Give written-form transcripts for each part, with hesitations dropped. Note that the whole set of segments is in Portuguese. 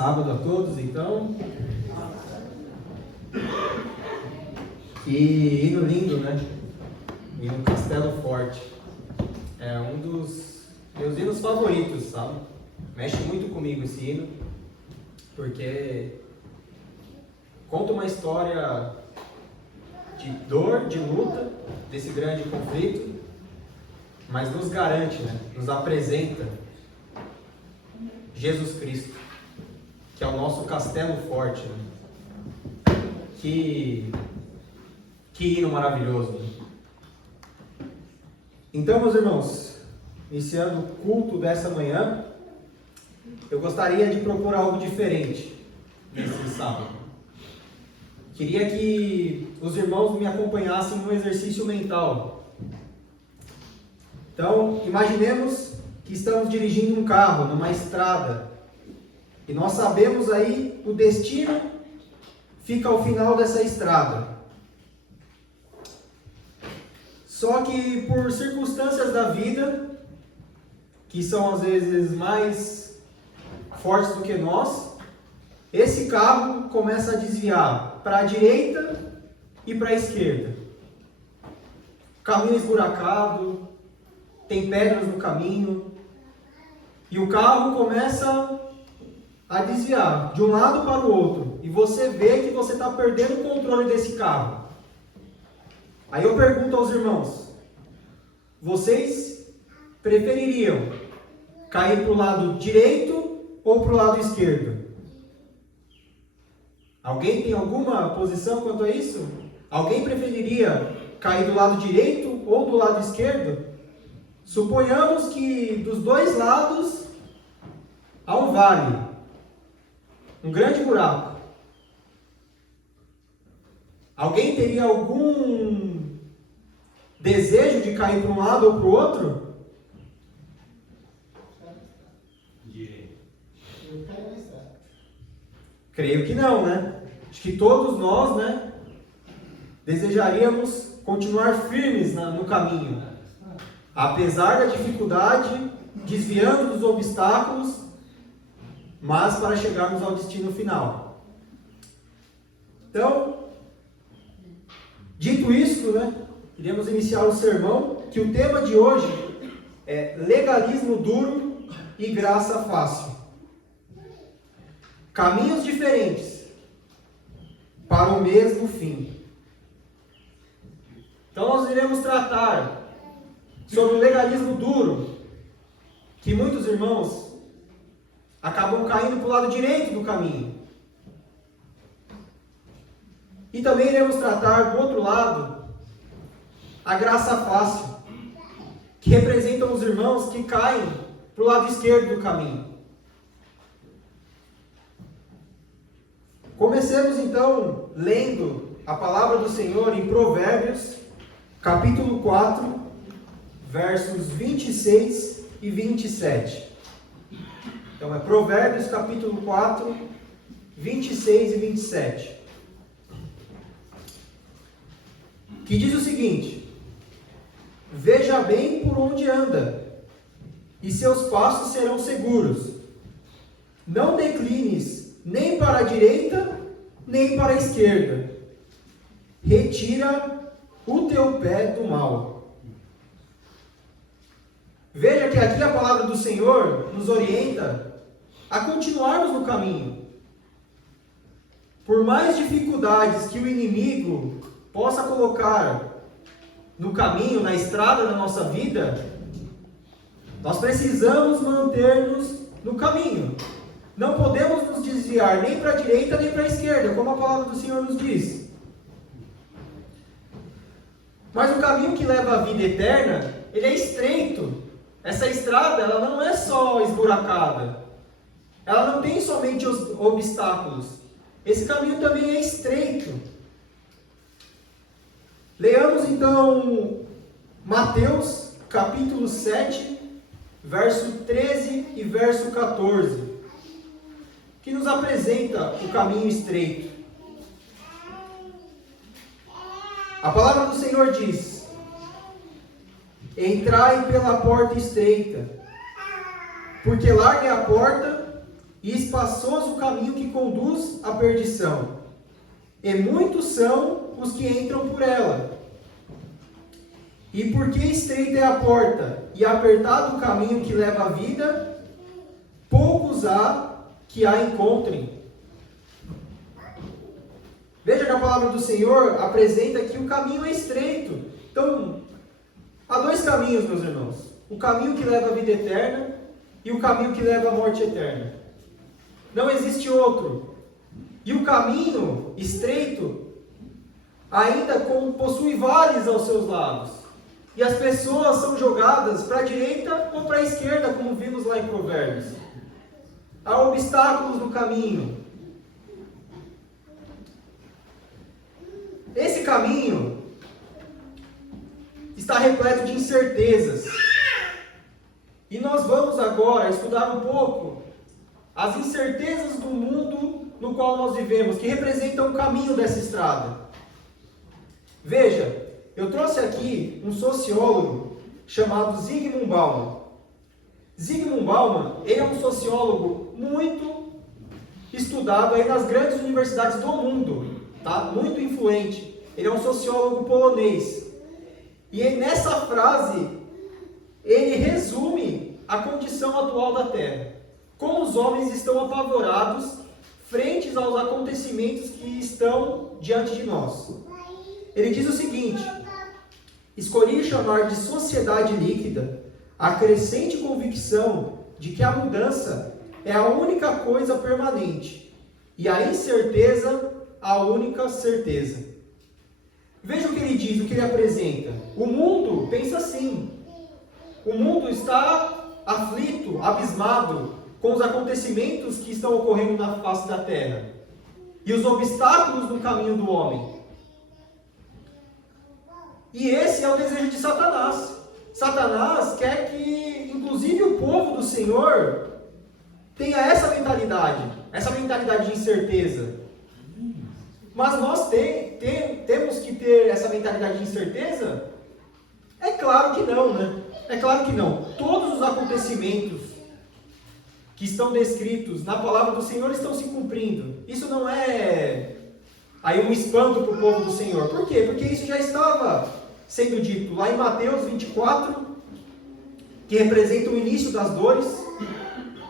Sábado a todos, então. Que hino lindo, né? Hino Castelo Forte. É um dos meus hinos favoritos, sabe? Mexe muito comigo esse hino, porque conta uma história de dor, de luta, desse grande conflito, mas nos garante, né? Nos apresenta Jesus Cristo, que é o nosso castelo forte, né? Que hino maravilhoso, né? Então, meus irmãos, iniciando o culto dessa manhã, eu gostaria de propor algo diferente nesse sábado. Queria que os irmãos me acompanhassem num exercício mental. Então, imaginemos que estamos dirigindo um carro numa estrada e nós sabemos aí o destino fica ao final dessa estrada. Só que por circunstâncias da vida, que são às vezes mais fortes do que nós, esse carro começa a desviar para a direita e para a esquerda. Caminho esburacado, tem pedras no caminho, e o carro começa a desviar de um lado para o outro, e você vê que você está perdendo o controle desse carro. Aí eu pergunto aos irmãos, vocês prefeririam cair para o lado direito ou para o lado esquerdo? Alguém tem alguma posição quanto a isso? Alguém preferiria cair do lado direito ou do lado esquerdo? Suponhamos que dos dois lados há um vale, um grande buraco. Alguém teria algum desejo de cair para um lado ou para o outro? Direito. Creio que não, né? Acho que todos nós, né, desejaríamos continuar firmes no caminho, apesar da dificuldade, desviando dos obstáculos, mas para chegarmos ao destino final. Então, dito isso, né, iremos iniciar o sermão, que o tema de hoje é legalismo duro e graça fácil. Caminhos diferentes para o mesmo fim. Então nós iremos tratar sobre o legalismo duro, que muitos irmãos acabam caindo para o lado direito do caminho. E também iremos tratar do outro lado a graça fácil, que representam os irmãos que caem para o lado esquerdo do caminho. Comecemos então lendo a palavra do Senhor em Provérbios, capítulo 4, versos 26 e 27. Então é Provérbios, capítulo 4, 26 e 27. Que diz o seguinte: veja bem por onde anda, e seus passos serão seguros. Não declines nem para a direita, nem para a esquerda. Retira o teu pé do mal. Veja que aqui a palavra do Senhor nos orienta a continuarmos no caminho. Por mais dificuldades que o inimigo possa colocar no caminho, na estrada da nossa vida, nós precisamos manter-nos no caminho. Não podemos nos desviar nem para a direita nem para a esquerda, como a palavra do Senhor nos diz. Mas o caminho que leva à vida eterna, ele é estreito. Essa estrada, ela não é só esburacada. Ela não tem somente os obstáculos. Esse caminho também é estreito. Leamos então Mateus capítulo 7, verso 13 e verso 14, que nos apresenta o caminho estreito. A palavra do Senhor diz: entrai pela porta estreita, porque larga é a porta e espaçoso o caminho que conduz à perdição, e muitos são os que entram por ela. E porque estreita é a porta, e apertado o caminho que leva à vida, poucos há que a encontrem. Veja que a palavra do Senhor apresenta que o caminho é estreito. Então, há dois caminhos, meus irmãos. O caminho que leva à vida eterna e o caminho que leva à morte eterna. Não existe outro. E o caminho estreito ainda possui vales aos seus lados. E as pessoas são jogadas para a direita ou para a esquerda, como vimos lá em Provérbios. Há obstáculos no caminho. Esse caminho está repleto de incertezas. E nós vamos agora estudar um pouco as incertezas do mundo no qual nós vivemos, que representam o caminho dessa estrada. Veja, eu trouxe aqui um sociólogo chamado Zygmunt Bauman. Zygmunt Bauman, ele é um sociólogo muito estudado aí nas grandes universidades do mundo, tá? Muito influente. Ele é um sociólogo polonês. E nessa frase, ele resume a condição atual da Terra. Como os homens estão apavorados frente aos acontecimentos que estão diante de nós. Ele diz o seguinte: escolhi chamar de sociedade líquida a crescente convicção de que a mudança é a única coisa permanente e a incerteza a única certeza. Veja o que ele diz, o que ele apresenta. O mundo pensa assim. O mundo está aflito, abismado com os acontecimentos que estão ocorrendo na face da terra e os obstáculos no caminho do homem. E esse é o desejo de Satanás. Satanás quer que, inclusive, o povo do Senhor tenha essa mentalidade de incerteza. Mas nós temos que ter essa mentalidade de incerteza? É claro que não, né? É claro que não. Todos os acontecimentos que estão descritos na palavra do Senhor estão se cumprindo. Isso não é aí um espanto para o povo do Senhor. Por quê? Porque isso já estava sendo dito lá em Mateus 24, que representa o início das dores,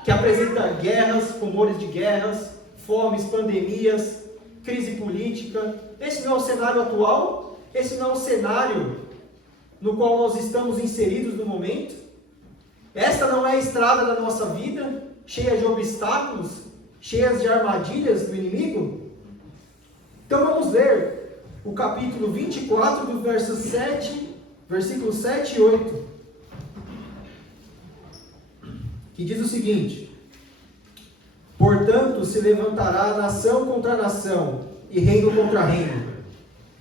que apresenta guerras, rumores de guerras, fomes, pandemias, crise política. Esse não é o cenário atual, esse não é o cenário no qual nós estamos inseridos no momento. Esta não é a estrada da nossa vida, cheia de obstáculos, cheias de armadilhas do inimigo. Então vamos ler o capítulo 24, do versículos 7 e 8, que diz o seguinte: portanto se levantará nação contra nação, e reino contra reino,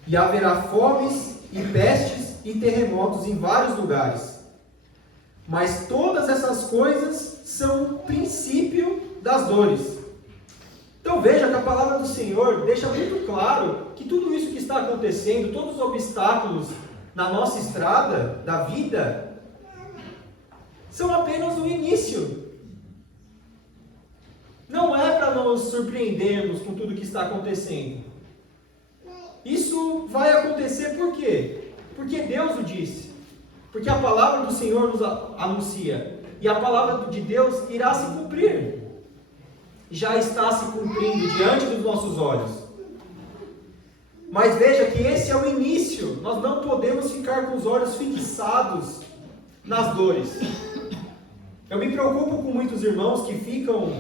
e haverá fomes e pestes e terremotos em vários lugares. Mas todas essas coisas são o princípio das dores. Então veja que a palavra do Senhor deixa muito claro que tudo isso que está acontecendo, todos os obstáculos na nossa estrada da vida, são apenas o início. Não é para nos surpreendermos com tudo que está acontecendo. Isso vai acontecer por quê? Porque Deus o disse. Porque a palavra do Senhor nos anuncia. E a palavra de Deus irá se cumprir. Já está se cumprindo diante dos nossos olhos. Mas veja que esse é o início. Nós não podemos ficar com os olhos fixados nas dores. Eu me preocupo com muitos irmãos que ficam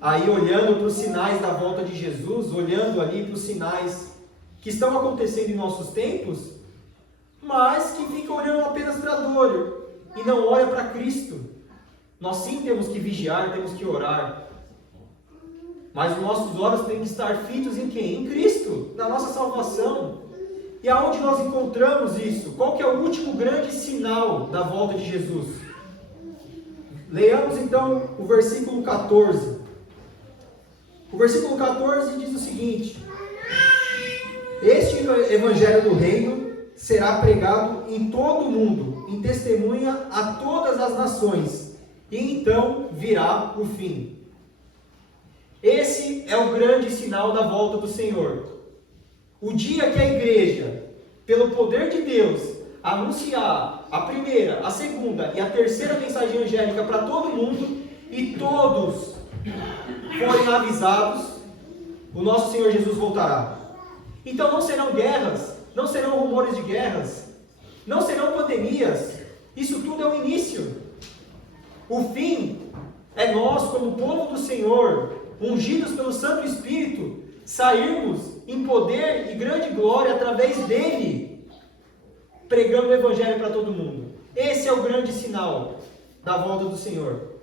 aí olhando para os sinais da volta de Jesus, olhando ali para os sinais que estão acontecendo em nossos tempos, mas que ficam olhando apenas para a dor e não olham para Cristo. Nós sim temos que vigiar, temos que orar, mas os nossos olhos têm que estar fitos em quem? Em Cristo, na nossa salvação. E aonde nós encontramos isso? Qual que é o último grande sinal da volta de Jesus? Leamos então o versículo 14. O versículo 14 diz o seguinte: este evangelho do reino será pregado em todo o mundo, em testemunha a todas as nações, e então virá o fim. Esse é o grande sinal da volta do Senhor. O dia que a igreja, pelo poder de Deus, anunciar a primeira, a segunda e a terceira mensagem angélica para todo mundo, e todos forem avisados, o nosso Senhor Jesus voltará. Então não serão guerras, não serão rumores de guerras, não serão pandemias. Isso tudo é o início. O fim é nós, como povo do Senhor, ungidos pelo Santo Espírito, sairmos em poder e grande glória através dele, pregando o Evangelho para todo mundo. Esse é o grande sinal da volta do Senhor.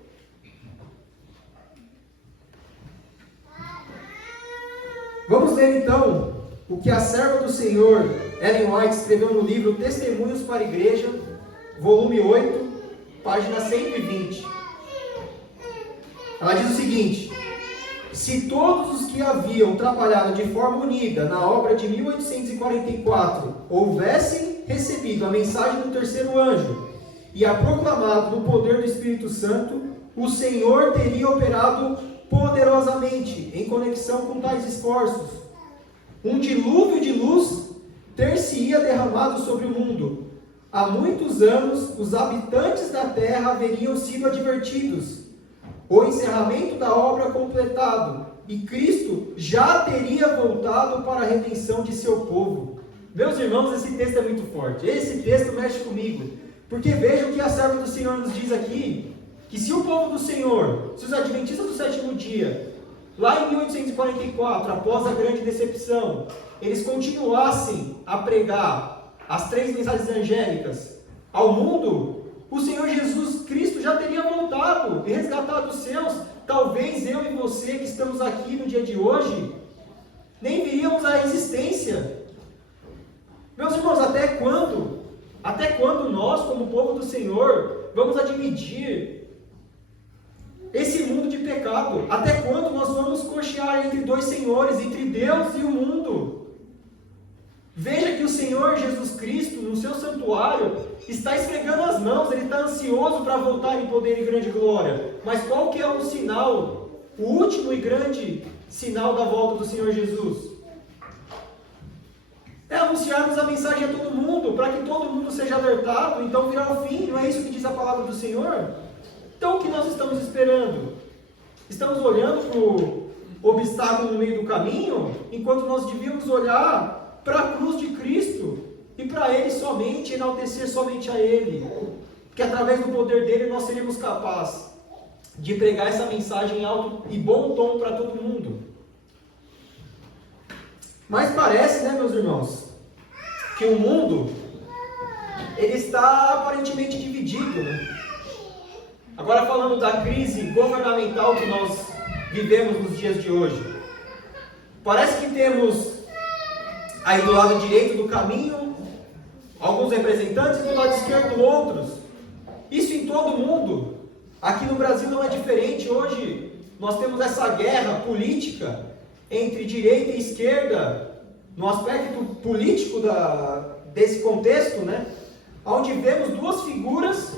Vamos ler então o que a serva do Senhor, Ellen White, escreveu no livro Testemunhos para a Igreja, volume 8, página 120. Ela diz o seguinte: se todos os que haviam trabalhado de forma unida na obra de 1844 houvessem recebido a mensagem do terceiro anjo e a proclamado no poder do Espírito Santo, o Senhor teria operado poderosamente em conexão com tais esforços. Um dilúvio de luz ter-se-ia derramado sobre o mundo. Há muitos anos, os habitantes da terra haveriam sido advertidos. O encerramento da obra completado, e Cristo já teria voltado para a redenção de seu povo. Meus irmãos, esse texto é muito forte. Esse texto mexe comigo. Porque vejam o que a serva do Senhor nos diz aqui, que se o povo do Senhor, se os adventistas do sétimo dia, lá em 1844, após a grande decepção, eles continuassem a pregar as 3 mensagens angélicas ao mundo, o Senhor Jesus Cristo já teria voltado e resgatado os seus. Talvez eu e você que estamos aqui no dia de hoje, nem viríamos a existência. Meus irmãos, até quando nós, como povo do Senhor, vamos admitir esse mundo de pecado? Até quando nós vamos cochear entre dois senhores, entre Deus e o mundo? Veja que o Senhor Jesus Cristo, no seu santuário, está esfregando as mãos, ele está ansioso para voltar em poder e grande glória. Mas qual que é o sinal, o último e grande sinal da volta do Senhor Jesus? É anunciarmos a mensagem a todo mundo, para que todo mundo seja alertado, então virá o fim. Não é isso que diz a palavra do Senhor? Então o que nós estamos esperando? Estamos olhando para o obstáculo no meio do caminho, enquanto nós devíamos olhar para a cruz de Cristo e para Ele somente, enaltecer somente a Ele, que através do poder dele nós seríamos capazes de pregar essa mensagem em alto e bom tom para todo mundo. Mas parece, né, meus irmãos, que o mundo ele está aparentemente dividido, né? Agora falando da crise governamental que nós vivemos nos dias de hoje, parece que temos aí do lado direito do caminho alguns representantes e do lado esquerdo outros. Isso em todo o mundo. Aqui no Brasil não é diferente. Hoje nós temos essa guerra política entre direita e esquerda, no aspecto político desse contexto, né? Onde vemos duas figuras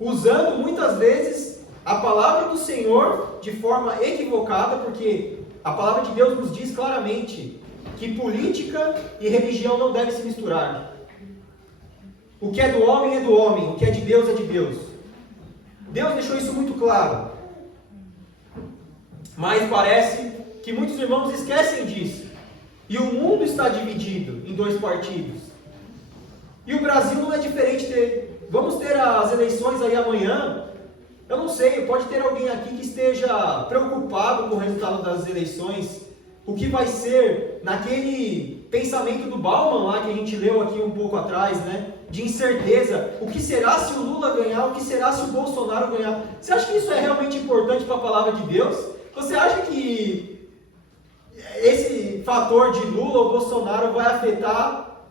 usando muitas vezes a palavra do Senhor de forma equivocada, porque a palavra de Deus nos diz claramente que política e religião não devem se misturar. O que é do homem, o que é de Deus é de Deus. Deus deixou isso muito claro. Mas parece que muitos irmãos esquecem disso. E o mundo está dividido em dois partidos. E o Brasil não é diferente. Vamos ter as eleições aí amanhã. Eu não sei, pode ter alguém aqui que esteja preocupado com o resultado das eleições. O que vai ser naquele pensamento do Bauman lá que a gente leu aqui um pouco atrás, né? De incerteza. O que será se o Lula ganhar? O que será se o Bolsonaro ganhar? Você acha que isso é realmente importante para a palavra de Deus? Você acha que esse fator de Lula ou Bolsonaro vai afetar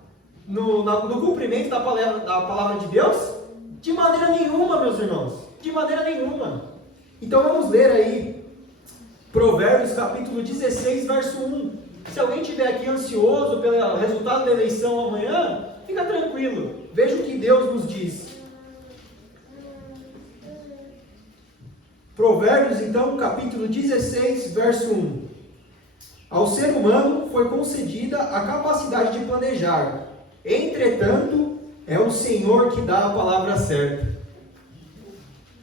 no cumprimento da palavra de Deus? De maneira nenhuma, meus irmãos. De maneira nenhuma. Então vamos ler aí Provérbios capítulo 16, verso 1. Se alguém estiver aqui ansioso pelo resultado da eleição amanhã, fica tranquilo. Veja o que Deus nos diz. Provérbios, então, capítulo 16, verso 1. Ao ser humano foi concedida a capacidade de planejar. Entretanto, é o Senhor que dá a palavra certa.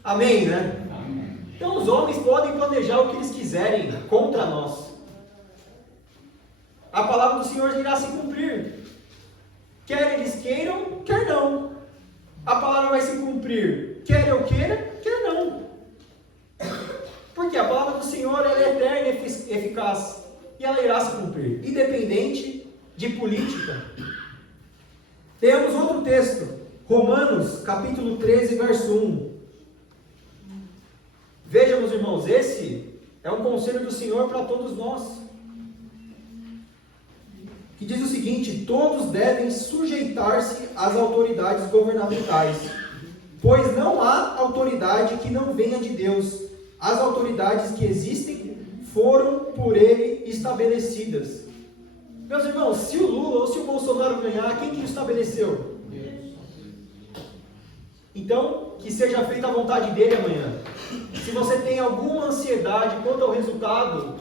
Amém, né? Amém. Então os homens podem planejar o que eles quiserem contra nós. A palavra do Senhor irá se cumprir. Quer eles queiram, quer não. A palavra vai se cumprir. Quer eu queira, quer não. Porque a palavra do Senhor ela é eterna e eficaz. E ela irá se cumprir, independente de política. Temos outro texto, Romanos, capítulo 13, verso 1. Vejam, meus irmãos, esse é um conselho do Senhor para todos nós. Que diz o seguinte: todos devem sujeitar-se às autoridades governamentais, pois não há autoridade que não venha de Deus. As autoridades que existem foram por ele estabelecidas. Meus irmãos, se o Lula ou se o Bolsonaro ganhar, quem que o estabeleceu? Então, que seja feita a vontade dele amanhã. Se você tem alguma ansiedade quanto ao resultado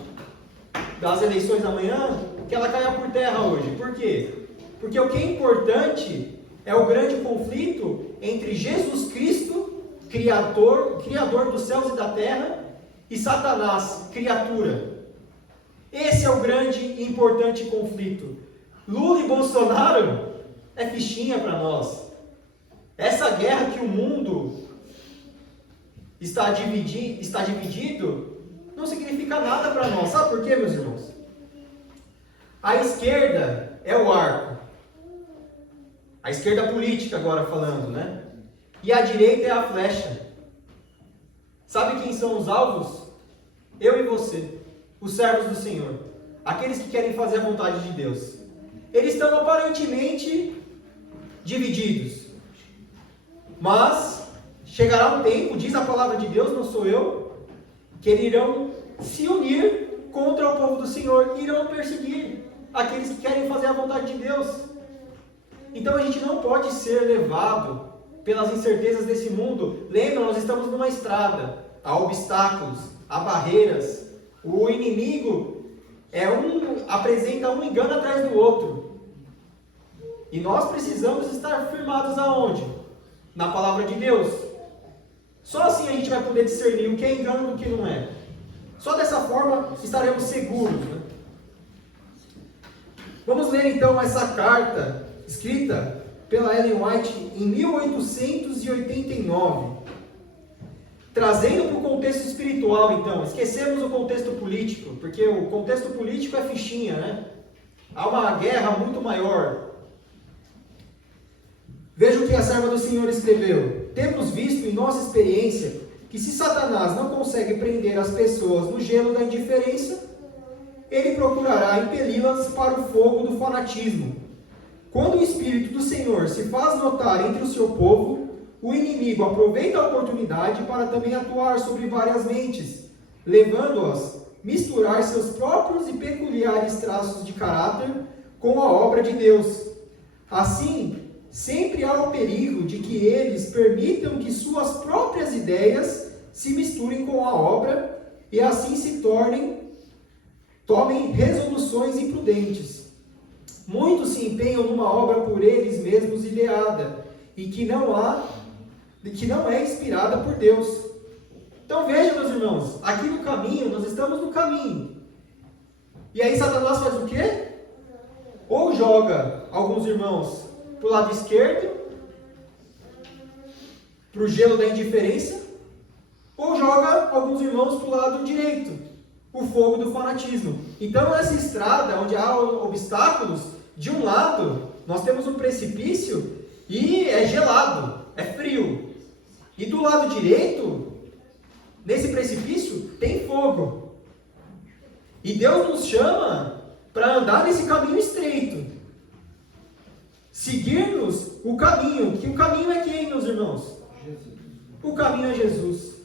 das eleições amanhã, que ela caia por terra hoje. Por quê? Porque o que é importante é o grande conflito entre Jesus Cristo, Criador dos céus e da terra, e Satanás, criatura. Esse é o grande e importante conflito. Lula e Bolsonaro é fichinha para nós. Essa guerra que o mundo está dividido não significa nada para nós. Sabe por quê, meus irmãos? A esquerda é o arco. A esquerda política agora falando, né? E a direita é a flecha. Sabe quem são os alvos? Eu e você, os servos do Senhor, aqueles que querem fazer a vontade de Deus. Eles estão aparentemente divididos, mas chegará um tempo, diz a palavra de Deus, não sou eu, que eles irão se unir contra o povo do Senhor e irão perseguir aqueles que querem fazer a vontade de Deus. Então a gente não pode ser levado pelas incertezas desse mundo. Lembra, nós estamos numa estrada, há obstáculos, há barreiras. O inimigo apresenta um engano atrás do outro. E nós precisamos estar firmados aonde? Na palavra de Deus. Só assim a gente vai poder discernir o que é engano do que não é. Só dessa forma estaremos seguros, né? Vamos ler então essa carta escrita pela Ellen White em 1889. Trazendo para o contexto espiritual, então. Esquecemos o contexto político, porque o contexto político é fichinha, né? Há uma guerra muito maior. Veja o que a serva do Senhor escreveu. Temos visto em nossa experiência que se Satanás não consegue prender as pessoas no gelo da indiferença, ele procurará impeli-las para o fogo do fanatismo. Quando o Espírito do Senhor se faz notar entre o seu povo, o inimigo aproveita a oportunidade para também atuar sobre várias mentes, levando-as a misturar seus próprios e peculiares traços de caráter com a obra de Deus. Assim, sempre há o perigo de que eles permitam que suas próprias ideias se misturem com a obra e assim tomem resoluções imprudentes. Muitos se empenham numa obra por eles mesmos ideada e que não é inspirada por Deus. Então veja, meus irmãos, aqui no caminho, nós estamos no caminho. E aí Satanás faz o quê? Ou joga alguns irmãos para o lado esquerdo, para o gelo da indiferença, ou joga alguns irmãos para o lado direito, o fogo do fanatismo. Então essa estrada onde há obstáculos, de um lado nós temos um precipício e é gelado, é frio. E do lado direito, nesse precipício, tem fogo. E Deus nos chama para andar nesse caminho estreito. Seguirmos o caminho. Que o caminho é quem, meus irmãos? Jesus. O caminho é Jesus.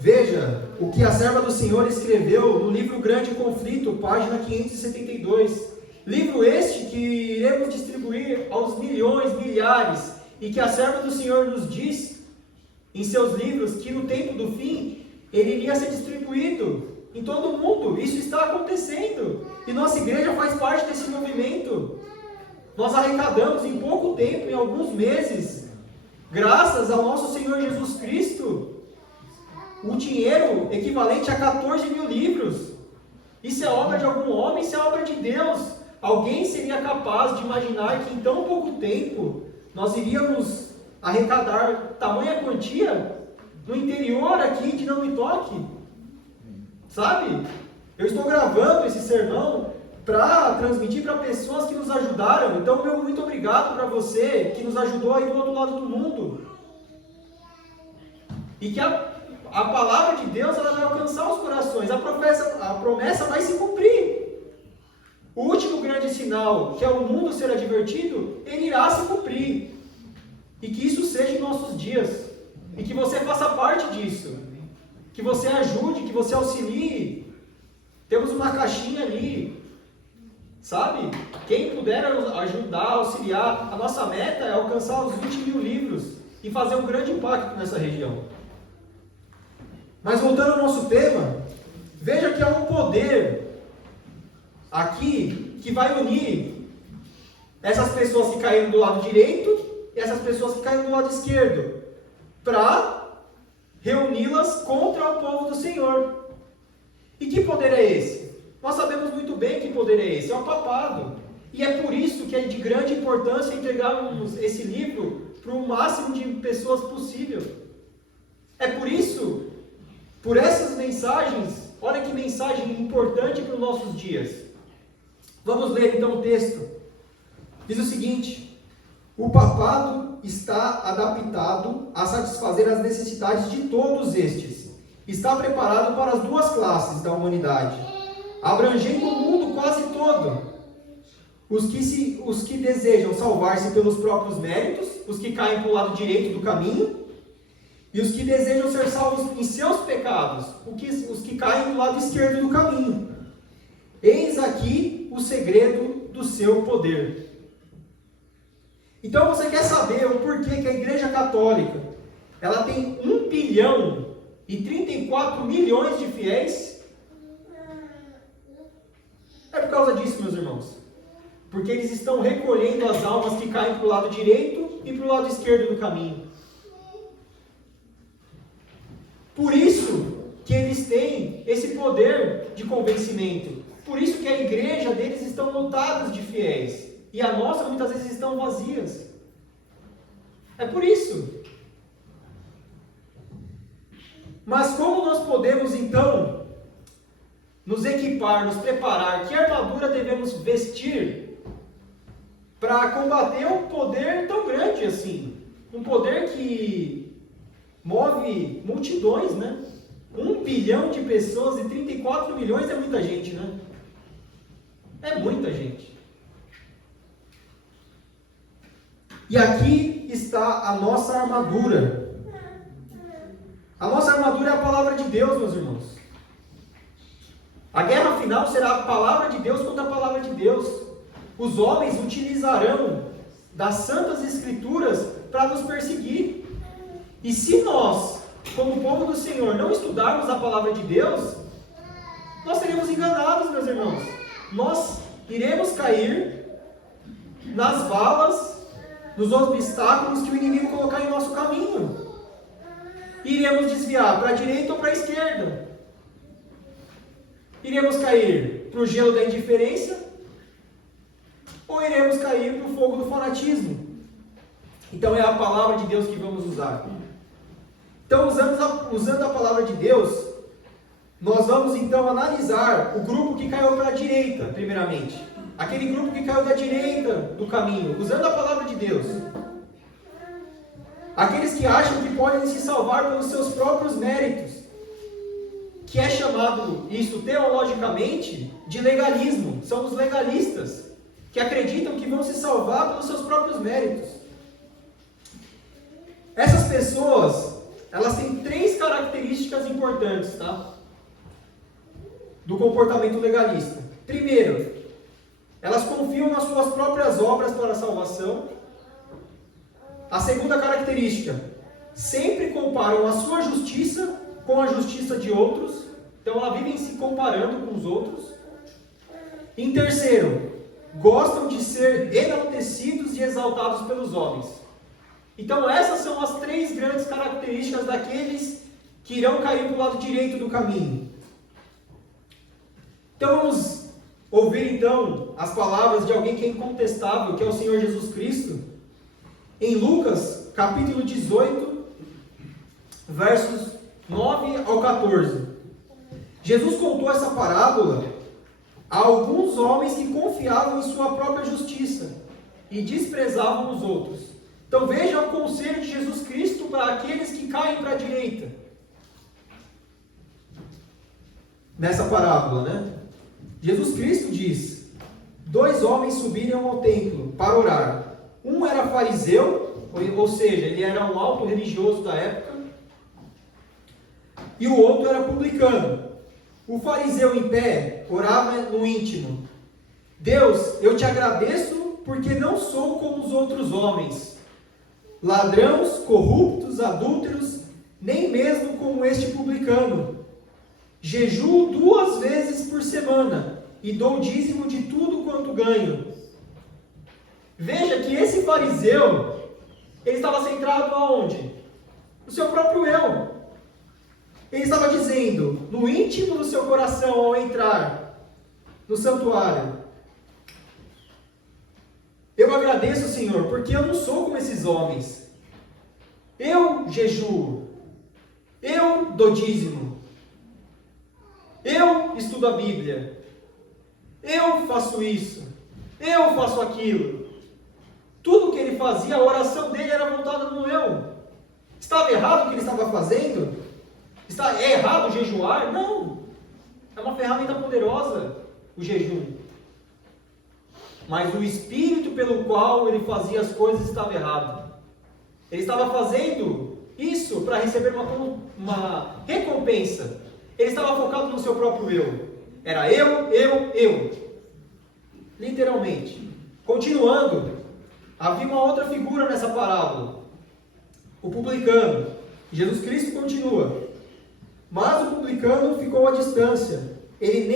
Veja o que a serva do Senhor escreveu no livro Grande Conflito, página 572. Livro este que iremos distribuir aos milhões, milhares e que a serva do Senhor nos diz em seus livros que no tempo do fim ele iria ser distribuído em todo o mundo. Isso está acontecendo e nossa igreja faz parte desse movimento. Nós arrecadamos em pouco tempo, em alguns meses, graças ao nosso Senhor Jesus Cristo, o dinheiro equivalente a 14 mil livros. Isso é obra de algum homem? Isso é obra de Deus. Alguém seria capaz de imaginar que em tão pouco tempo nós iríamos arrecadar tamanha quantia no interior aqui de Não Me Toque? Sabe? Eu estou gravando esse sermão para transmitir para pessoas que nos ajudaram. Então, meu muito obrigado para você que nos ajudou aí do outro lado do mundo. E que a palavra de Deus ela vai alcançar os corações. A promessa vai se cumprir. O último grande sinal, que é o mundo ser advertido, ele irá se cumprir. E que isso seja em nossos dias. E que você faça parte disso. Que você ajude, que você auxilie. Temos uma caixinha ali. Sabe? Quem puder ajudar, auxiliar. A nossa meta é alcançar os 20 mil livros. E fazer um grande impacto nessa região. Mas voltando ao nosso tema, veja que há um poder aqui que vai unir essas pessoas que caíram do lado direito e essas pessoas que caíram do lado esquerdo, para reuni-las contra o povo do Senhor. E que poder é esse? Nós sabemos muito bem que poder é esse, é o papado. E é por isso que é de grande importância entregarmos esse livro para o máximo de pessoas possível. É por isso, por essas mensagens, olha que mensagem importante para os nossos dias. Vamos ler então o texto. Diz o seguinte: o papado está adaptado a satisfazer as necessidades de todos estes. Está preparado para as duas classes da humanidade, abrangendo o mundo quase todo. Os que desejam salvar-se pelos próprios méritos, os que caem para o lado direito do caminho, e os que desejam ser salvos em seus pecados, os que caem do lado esquerdo do caminho. Eis aqui o segredo do seu poder. Então você quer saber o porquê que a Igreja Católica ela tem 1 bilhão e 34 milhões de fiéis? É por causa disso, meus irmãos. Porque eles estão recolhendo as almas que caem para o lado direito e para o lado esquerdo do caminho. Por isso que eles têm esse poder de convencimento. Por isso que a igreja deles estão lotadas de fiéis. E a nossa muitas vezes estão vazias. É por isso. Mas como nós podemos então nos equipar, nos preparar? Que armadura devemos vestir para combater um poder tão grande assim? Um poder que move multidões, né? 1 bilhão de pessoas e 34 milhões é muita gente, né? É muita gente. E aqui está a nossa armadura. A nossa armadura é a palavra de Deus, meus irmãos. A guerra final será a palavra de Deus contra a palavra de Deus. Os homens utilizarão das santas escrituras para nos perseguir. E se nós, como povo do Senhor, não estudarmos a palavra de Deus, nós seremos enganados, meus irmãos. Nós iremos cair nas valas, nos obstáculos que o inimigo colocar em nosso caminho. Iremos desviar para a direita ou para a esquerda. Iremos cair para o gelo da indiferença ou iremos cair para o fogo do fanatismo. Então é a palavra de Deus que vamos usar. Então, usando a palavra de Deus, nós vamos então analisar o grupo que caiu para a direita, primeiramente. Aquele grupo que caiu da direita do caminho, usando a palavra de Deus. Aqueles que acham que podem se salvar pelos seus próprios méritos, que é chamado, isso teologicamente, de legalismo. São os legalistas, que acreditam que vão se salvar pelos seus próprios méritos. Essas pessoas, elas têm 3 características importantes, tá? Do comportamento legalista. Primeiro, elas confiam nas suas próprias obras para a salvação. a segunda característica, sempre comparam a sua justiça com a justiça de outros. Então ela vive se comparando com os outros. Em terceiro, gostam de ser enaltecidos e exaltados pelos homens. Então essas são as três grandes características daqueles que irão cair para o lado direito do caminho. Então vamos ouvir então as palavras de alguém que é incontestável, que é o Senhor Jesus Cristo, em Lucas capítulo 18, versos 9 ao 14. Jesus contou essa parábola a alguns homens que confiavam em sua própria justiça e desprezavam os outros. Então veja o conselho de Jesus Cristo para aqueles que caem para a direita. Nessa parábola, né? Jesus Cristo diz: 2 homens subiram ao templo para orar. Um era fariseu, ou seja, ele era um alto religioso da época, e o outro era publicano. O fariseu em pé orava no íntimo: Deus, eu te agradeço porque não sou como os outros homens, ladrões, corruptos, adúlteros, nem mesmo como este publicano. Jejuo 2 vezes por semana e dou dízimo de tudo quanto ganho. Veja que esse fariseu, ele estava centrado aonde? No seu próprio eu. Ele estava dizendo, no íntimo do seu coração, ao entrar no santuário: eu agradeço, Senhor, porque eu não sou como esses homens. Eu jejuo, eu dou dízimo, eu estudo a Bíblia, eu faço isso, eu faço aquilo. Tudo que ele fazia, a oração dele era voltada no eu. Estava errado o que ele estava fazendo? É errado jejuar? Não. É uma ferramenta poderosa o jejum. Mas o espírito pelo qual ele fazia as coisas estava errado. Ele estava fazendo isso para receber uma recompensa. Ele estava focado no seu próprio eu. Era eu. Literalmente. Continuando, havia uma outra figura nessa parábola: o publicano. Jesus Cristo continua: mas o publicano ficou à distância. Ele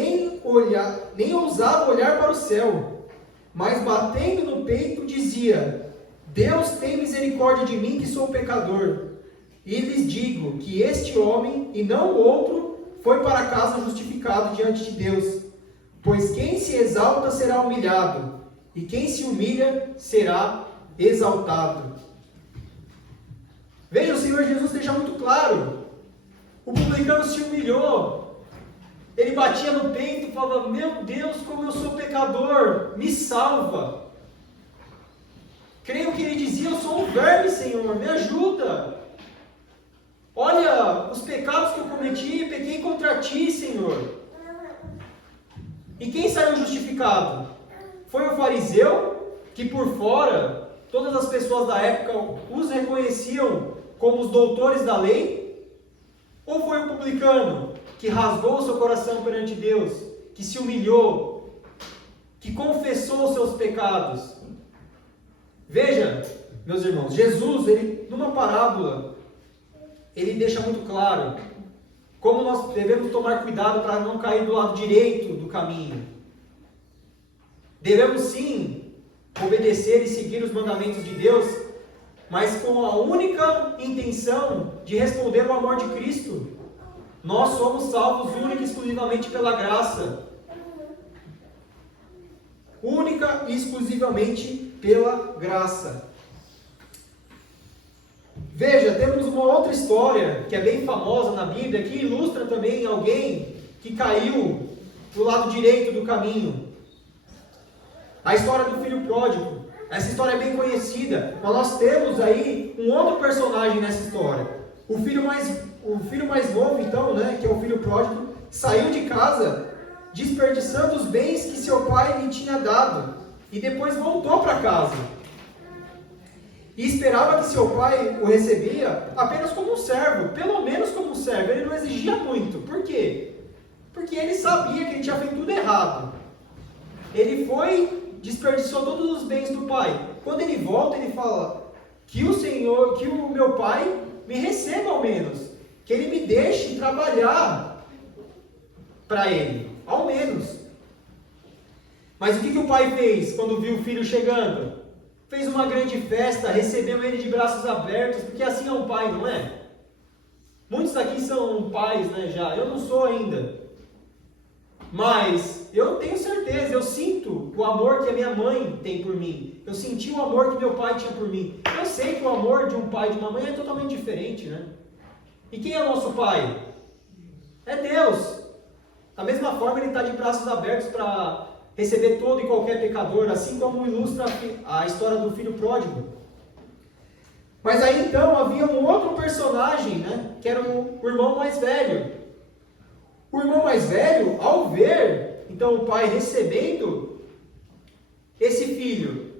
nem ousava olhar para o céu, mas batendo no peito dizia: Deus tem misericórdia de mim, que sou pecador. E lhes digo que este homem, e não o outro, foi para casa justificado diante de Deus. Pois quem se exalta será humilhado, e quem se humilha será exaltado. Veja, o Senhor Jesus deixa muito claro. O publicano se humilhou. Ele batia no peito e falava: meu Deus, como eu sou pecador, me salva. Creio que ele dizia: eu sou um verme, Senhor, me ajuda. Olha os pecados que eu cometi, pequei contra ti, Senhor. E quem saiu justificado? Foi o fariseu, que por fora, todas as pessoas da época os reconheciam como os doutores da lei? Ou foi o publicano, que rasgou o seu coração perante Deus, que se humilhou, que confessou os seus pecados? Veja, meus irmãos, Jesus, ele, numa parábola, ele deixa muito claro como nós devemos tomar cuidado para não cair do lado direito do caminho. Devemos sim obedecer e seguir os mandamentos de Deus, mas com a única intenção de responder ao amor de Cristo. Nós somos salvos única e exclusivamente pela graça. Única e exclusivamente pela graça. Veja, temos uma outra história que é bem famosa na Bíblia, que ilustra também alguém que caiu do lado direito do caminho. A história do filho pródigo. Essa história é bem conhecida, mas nós temos aí um outro personagem nessa história. O filho mais novo, então, né, que é o filho pródigo, saiu de casa desperdiçando os bens que seu pai lhe tinha dado e depois voltou para casa. E esperava que seu pai o recebia apenas como um servo, pelo menos como um servo. Ele não exigia muito. Por quê? Porque ele sabia que ele tinha feito tudo errado. Ele desperdiçou todos os bens do pai. Quando ele volta, ele fala: que o meu pai me receba ao menos, que ele me deixe trabalhar para ele, ao menos. Mas o que o pai fez quando viu o filho chegando? Fez uma grande festa, recebeu ele de braços abertos, porque assim é um pai, não é? Muitos aqui são pais, né, já. Eu não sou ainda. Mas eu tenho certeza, eu sinto o amor que a minha mãe tem por mim. Eu senti o amor que meu pai tinha por mim. Eu sei que o amor de um pai e de uma mãe é totalmente diferente, né? E quem é o nosso pai? É Deus. Da mesma forma, ele está de braços abertos para receber todo e qualquer pecador, assim como ilustra a história do filho pródigo. Mas aí então havia um outro personagem, né, que era o irmão mais velho. O irmão mais velho, ao ver então o pai recebendo esse filho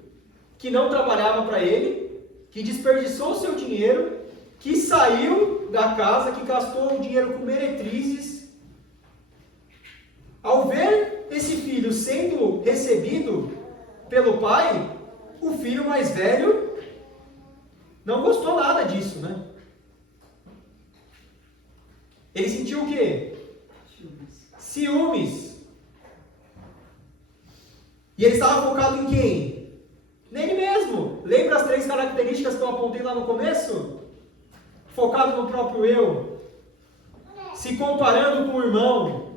que não trabalhava para ele, que desperdiçou o seu dinheiro, que saiu da casa, que gastou o dinheiro com meretrizes, ao ver esse filho sendo recebido pelo pai, o filho mais velho não gostou nada disso, né? Ele sentiu o quê? Ciúmes. E ele estava focado em quem? Nele mesmo. Lembra as 3 características que eu apontei lá no começo? Focado no próprio eu. Se comparando com o irmão.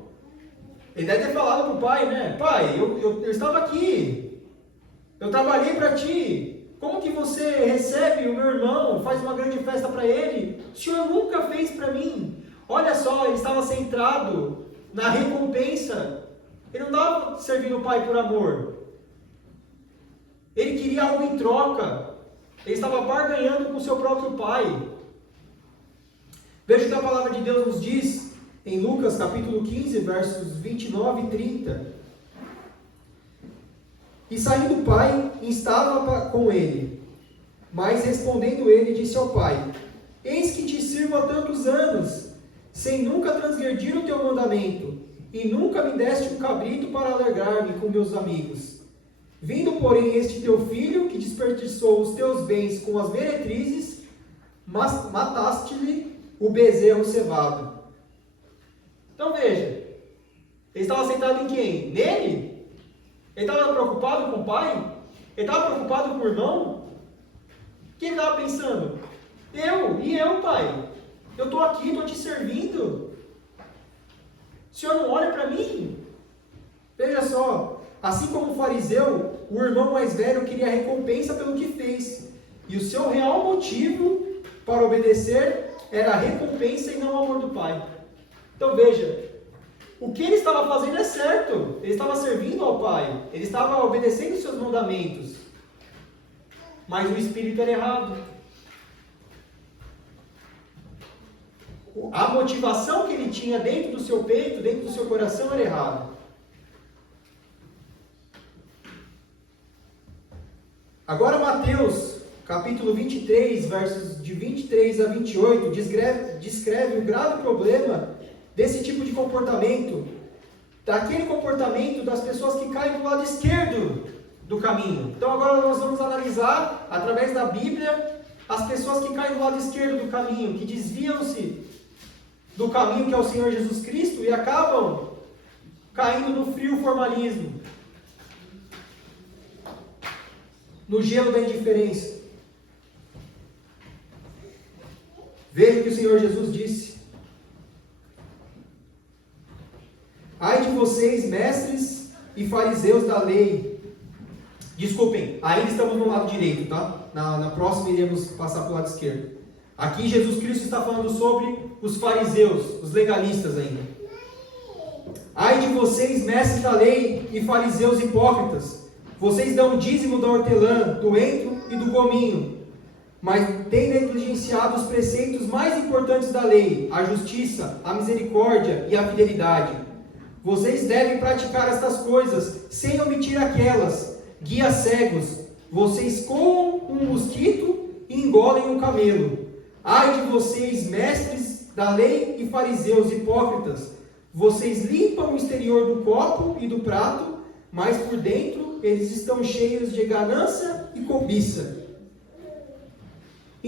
Ele deve ter falado para o pai, né? Pai, eu estava aqui. Eu trabalhei para ti. Como que você recebe o meu irmão, faz uma grande festa para ele? O senhor nunca fez para mim. Olha só, ele estava centrado na recompensa. Ele não estava servindo o pai por amor. Ele queria algo em troca. Ele estava barganhando com o seu próprio pai. Veja o que a palavra de Deus nos diz em Lucas capítulo 15, versos 29 e 30. E saindo o pai, estava com ele. Mas respondendo ele, disse ao pai: Eis que te sirvo há tantos anos, sem nunca transgredir o teu mandamento, e nunca me deste um cabrito para alegrar-me com meus amigos. Vindo, porém, este teu filho, que desperdiçou os teus bens com as meretrizes, mataste-lhe o bezerro cevado. Então veja, ele estava sentado em quem? Nele? Ele estava preocupado com o pai? Ele estava preocupado com o irmão? O que ele estava pensando? Eu, pai? Eu estou aqui, estou te servindo. O senhor não olha para mim? Veja só, assim como o fariseu, o irmão mais velho queria recompensa pelo que fez. E o seu real motivo para obedecer era a recompensa e não o amor do pai. Então veja, o que ele estava fazendo é certo. Ele estava servindo ao pai. Ele estava obedecendo os seus mandamentos. Mas o espírito era errado. A motivação que ele tinha dentro do seu peito, dentro do seu coração, era errada. Agora Mateus, capítulo 23, versos de 23 a 28, descreve o grave problema desse tipo de comportamento, daquele comportamento das pessoas que caem do lado esquerdo do caminho. Então agora nós vamos analisar, através da Bíblia, as pessoas que caem do lado esquerdo do caminho, que desviam-se do caminho que é o Senhor Jesus Cristo e acabam caindo no frio formalismo, no gelo da indiferença. Veja o que o Senhor Jesus disse: Ai de vocês, mestres e fariseus da lei. Desculpem, ainda estamos no lado direito, tá? Na próxima iremos passar para o lado esquerdo. Aqui Jesus Cristo está falando sobre os fariseus, os legalistas ainda. Ai de vocês, mestres da lei e fariseus hipócritas. Vocês dão o dízimo da hortelã, do entro e do cominho, mas têm negligenciado os preceitos mais importantes da lei, a justiça, a misericórdia e a fidelidade. Vocês devem praticar estas coisas, sem omitir aquelas. Guias cegos, vocês coam um mosquito e engolem um camelo. Ai de vocês, mestres da lei e fariseus hipócritas, vocês limpam o exterior do copo e do prato, mas por dentro eles estão cheios de ganância e cobiça.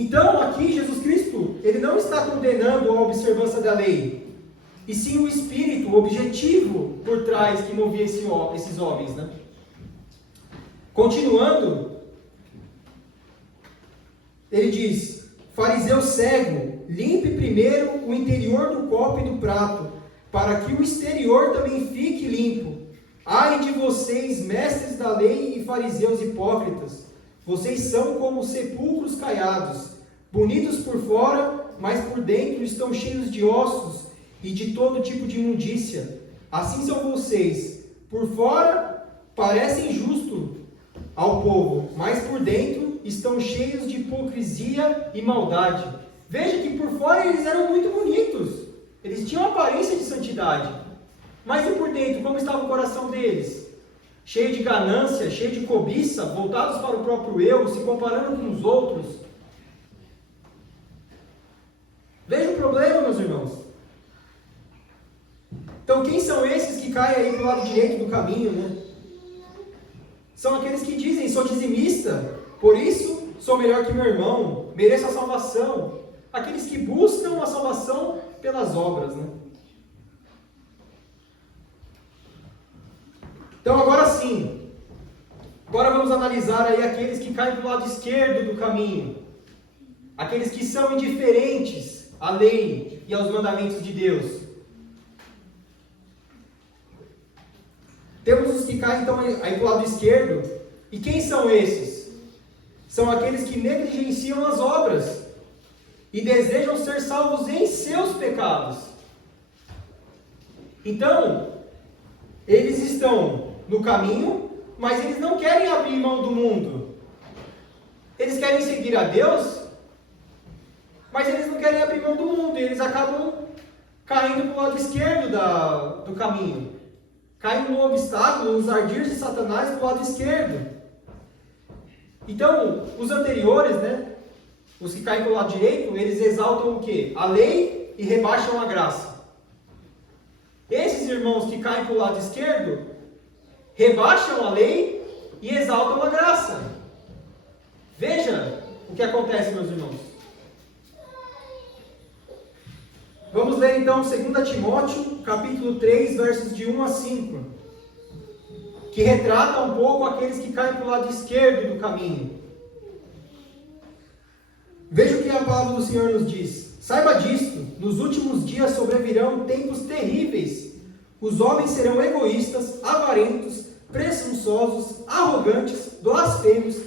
Então, aqui, Jesus Cristo, ele não está condenando a observância da lei, e sim o espírito, o objetivo por trás que movia esses homens, né? Continuando, ele diz: fariseu cego, limpe primeiro o interior do copo e do prato, para que o exterior também fique limpo. Ai de vocês, mestres da lei e fariseus hipócritas, vocês são como sepulcros caiados, bonitos por fora, mas por dentro estão cheios de ossos e de todo tipo de imundícia. Assim são vocês, por fora parecem justos ao povo, mas por dentro estão cheios de hipocrisia e maldade. Veja que por fora eles eram muito bonitos, eles tinham aparência de santidade, mas e por dentro, como estava o coração deles? Cheio de ganância, cheio de cobiça, voltados para o próprio eu, se comparando com os outros. Veja o problema, meus irmãos. Então, quem são esses que caem aí para o lado direito do caminho, né? São aqueles que dizem: sou dizimista, por isso sou melhor que meu irmão, mereço a salvação. Aqueles que buscam a salvação pelas obras, né? Então, agora sim, agora vamos analisar aí aqueles que caem para o lado esquerdo do caminho, aqueles que são indiferentes à lei e aos mandamentos de Deus. Temos os que caem então aí para o lado esquerdo, e quem são esses? São aqueles que negligenciam as obras e desejam ser salvos em seus pecados. Então, eles estão no caminho, mas eles não querem abrir mão do mundo. Eles querem seguir a Deus, mas eles não querem abrir mão do mundo, e eles acabam caindo para o lado esquerdo do caminho. Caem no obstáculo, nos ardis de Satanás para o lado esquerdo. Então, os anteriores, né, os que caem para o lado direito, eles exaltam o quê? A lei e rebaixam a graça. Esses irmãos que caem para o lado esquerdo, rebaixam a lei e exaltam a graça. Veja o que acontece, meus irmãos. Vamos ler então 2 Timóteo, capítulo 3, versos de 1 a 5, que retrata um pouco aqueles que caem para o lado esquerdo do caminho. Veja o que a palavra do Senhor nos diz. Saiba disto, nos últimos dias sobrevirão tempos terríveis. Os homens serão egoístas, avarentos, presunçosos, arrogantes, blasfemos,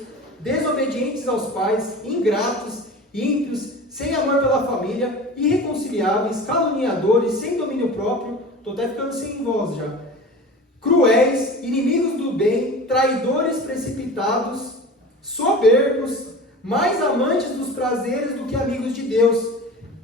desobedientes aos pais, ingratos, ímpios, sem amor pela família, irreconciliáveis, caluniadores, sem domínio próprio, estou até ficando sem voz já, cruéis, inimigos do bem, traidores precipitados, soberbos, mais amantes dos prazeres do que amigos de Deus,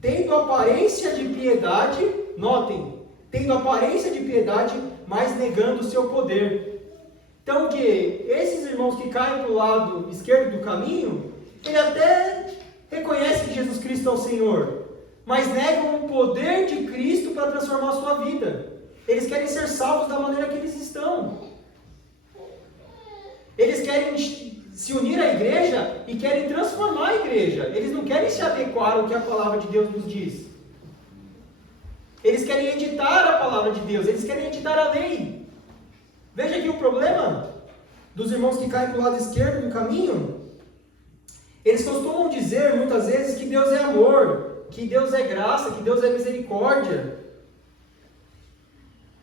tendo aparência de piedade, notem, tendo aparência de piedade, mas negando o seu poder. Então, que esses irmãos que caem para o lado esquerdo do caminho, ele até reconhece que Jesus Cristo é o Senhor, mas negam o poder de Cristo para transformar a sua vida. Eles querem ser salvos da maneira que eles estão. Eles querem se unir à igreja e querem transformar a igreja. Eles não querem se adequar ao que a palavra de Deus nos diz. Eles querem editar a palavra de Deus, eles querem editar a lei. Veja aqui o problema dos irmãos que caem para o lado esquerdo do caminho. Eles costumam dizer muitas vezes que Deus é amor, que Deus é graça, que Deus é misericórdia.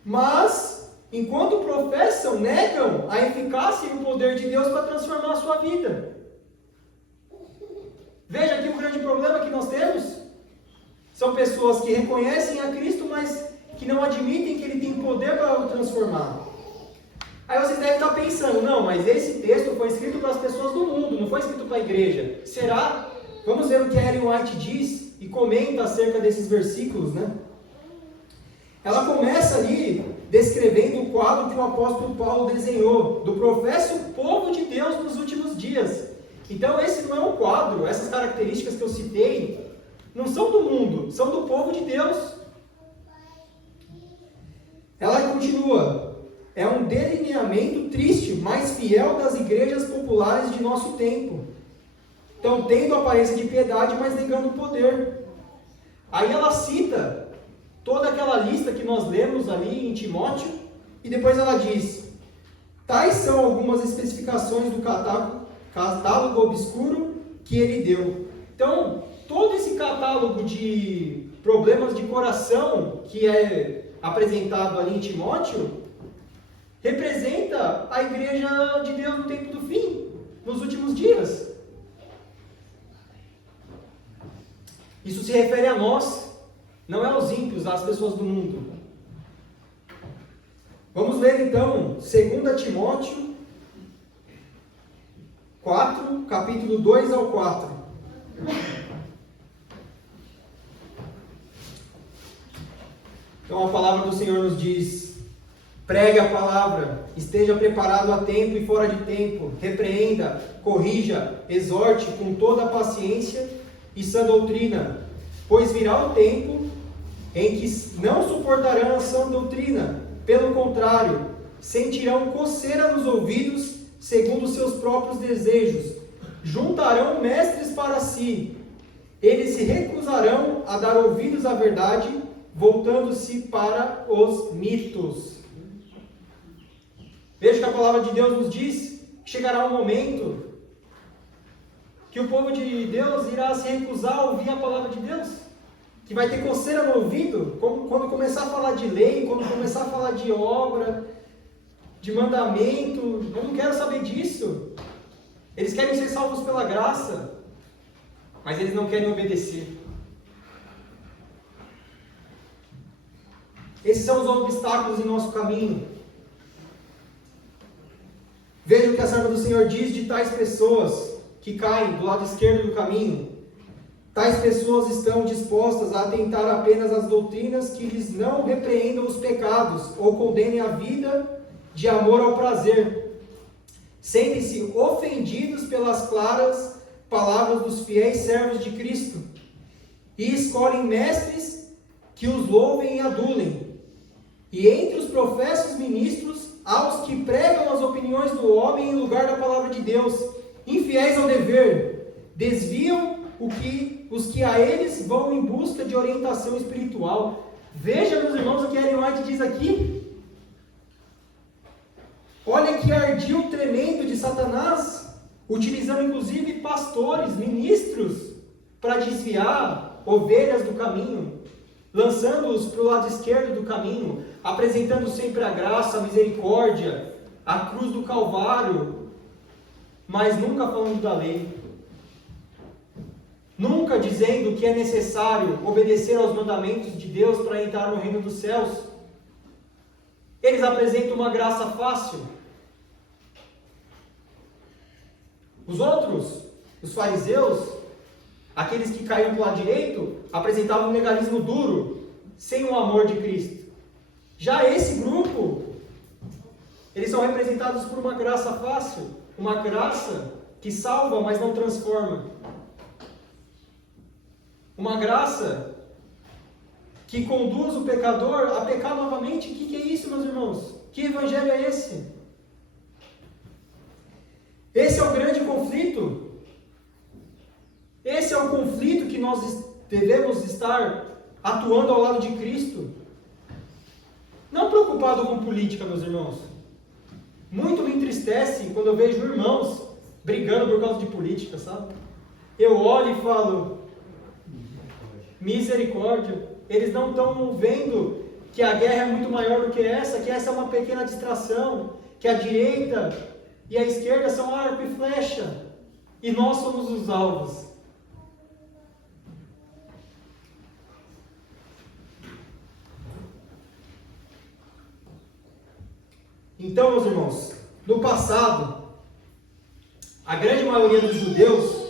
Mas, enquanto professam, negam a eficácia e o poder de Deus para transformar a sua vida. Veja aqui o grande problema que nós temos. São pessoas que reconhecem a Cristo, mas que não admitem que Ele tem poder para o transformar. Aí vocês devem estar pensando, não, mas esse texto foi escrito para as pessoas do mundo, não foi escrito para a igreja. Será? Vamos ver o que a Ellen White diz e comenta acerca desses versículos, né? Ela começa ali descrevendo o quadro que o apóstolo Paulo desenhou, do professo povo de Deus nos últimos dias. Então esse não é um quadro, essas características que eu citei, não são do mundo, são do povo de Deus. Ela continua, é um delineamento triste, mas fiel das igrejas populares de nosso tempo. Então, tendo aparência de piedade, mas negando o poder. Aí ela cita toda aquela lista que nós lemos ali em Timóteo, e depois ela diz: tais são algumas especificações do catálogo obscuro que ele deu. Então, todo esse catálogo de problemas de coração que é apresentado ali em Timóteo, representa a igreja de Deus no tempo do fim, nos últimos dias. Isso se refere a nós, não é aos ímpios, às pessoas do mundo. Vamos ler então 2 Timóteo 4, capítulo 2 ao 4. Então a palavra do Senhor nos diz: pregue a palavra, esteja preparado a tempo e fora de tempo, repreenda, corrija, exorte com toda a paciência e sã doutrina, pois virá o tempo em que não suportarão a sã doutrina, pelo contrário, sentirão coceira nos ouvidos, segundo seus próprios desejos, juntarão mestres para si, eles se recusarão a dar ouvidos à verdade, voltando-se para os mitos. Veja que a palavra de Deus nos diz que chegará um momento que o povo de Deus irá se recusar a ouvir a palavra de Deus, que vai ter coceira no ouvido, quando começar a falar de lei, quando começar a falar de obra, de mandamento. Eu não quero saber disso. Eles querem ser salvos pela graça, mas eles não querem obedecer. Esses são os obstáculos em nosso caminho. Veja o que a serva do Senhor diz de tais pessoas que caem do lado esquerdo do caminho. Tais pessoas estão dispostas a atentar apenas às doutrinas que lhes não repreendam os pecados ou condenem a vida de amor ao prazer. Sentem-se ofendidos pelas claras palavras dos fiéis servos de Cristo e escolhem mestres que os louvem e adulem. E entre os professos ministros, há os que pregam as opiniões do homem em lugar da palavra de Deus, infiéis ao dever, desviam os que a eles vão em busca de orientação espiritual. Veja, meus irmãos, o que Ellen White diz aqui. Olha que ardil tremendo de Satanás, utilizando inclusive pastores, ministros, para desviar ovelhas do caminho, lançando-os para o lado esquerdo do caminho, apresentando sempre a graça, a misericórdia, a cruz do Calvário, mas nunca falando da lei. Nunca dizendo que é necessário obedecer aos mandamentos de Deus para entrar no reino dos céus. Eles apresentam uma graça fácil. Os outros, os fariseus, aqueles que caíam para o lado direito, apresentavam um legalismo duro, sem o amor de Cristo. Já esse grupo, eles são representados por uma graça fácil, uma graça que salva, mas não transforma. Uma graça que conduz o pecador a pecar novamente. O que é isso, meus irmãos? Que evangelho é esse? Esse é o grande conflito. Esse é o conflito que nós devemos estar atuando ao lado de Cristo. Não preocupado com política, meus irmãos. Muito me entristece quando eu vejo irmãos brigando por causa de política, sabe? Eu olho e falo: misericórdia. Eles não estão vendo que a guerra é muito maior do que essa é uma pequena distração, que a direita e a esquerda são arco e flecha, e nós somos os alvos. Então, meus irmãos, no passado, a grande maioria dos judeus,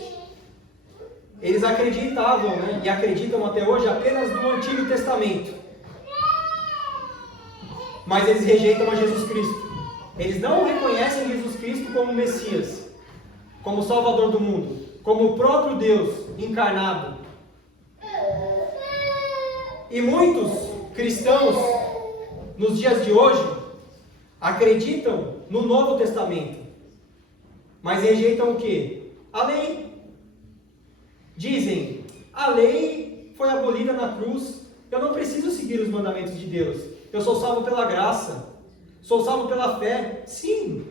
eles acreditavam, e acreditam até hoje apenas no Antigo Testamento. Mas eles rejeitam a Jesus Cristo. Eles não reconhecem Jesus Cristo como Messias, como Salvador do mundo, como o próprio Deus encarnado. E muitos cristãos, nos dias de hoje, acreditam no Novo Testamento, mas rejeitam o quê? A lei. Dizem, a lei foi abolida na cruz, eu não preciso seguir os mandamentos de Deus, eu sou salvo pela graça, sou salvo pela fé. Sim,